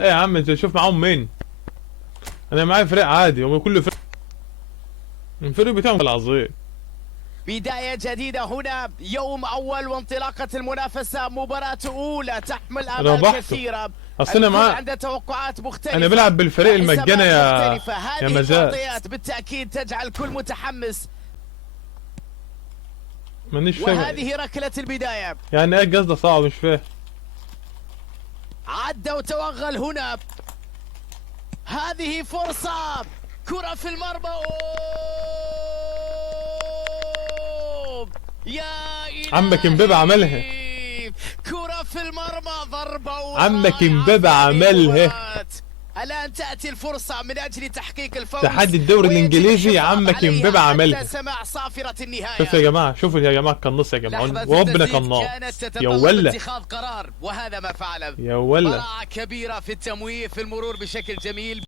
لا يا عم انت شوف معاهم مين. انا معايا فريق عادي وكل فريق الفريق بتاعهم العظيم. بداية جديدة هنا، يوم أول وانطلاقة المنافسة، مباراة أولى تحمل آمال كثيرة. اصل انا معاه عنده توقعات مختلفة. انا بلعب بالفريق المجاني يا مزاج. المعطيات بالتأكيد تجعل الكل متحمس. مانيش فاهم وهذه ركلة البداية. يعني ايه قصده صعب مش فاهم. عدى وتوغل هنا. هذه فرصة، كرة في المرمى. يا إلهي، عمك امبابة عملها. كرة في المرمى، ضربة عمك امبابة عملها. الآن تأتي الفرصة من أجل تحقيق الفوز. تحدي الدوري الإنجليزي عمك امبابة عملها. سماع صافرة النهاية. شوف يا جماعة، شوفوا يا جماعة قناص يا جماعة وربنا قناص. يا ولا اتخاذ قرار، وهذا ما فعله. يا ولا براعة كبيرة في التمويه، في المرور بشكل جميل.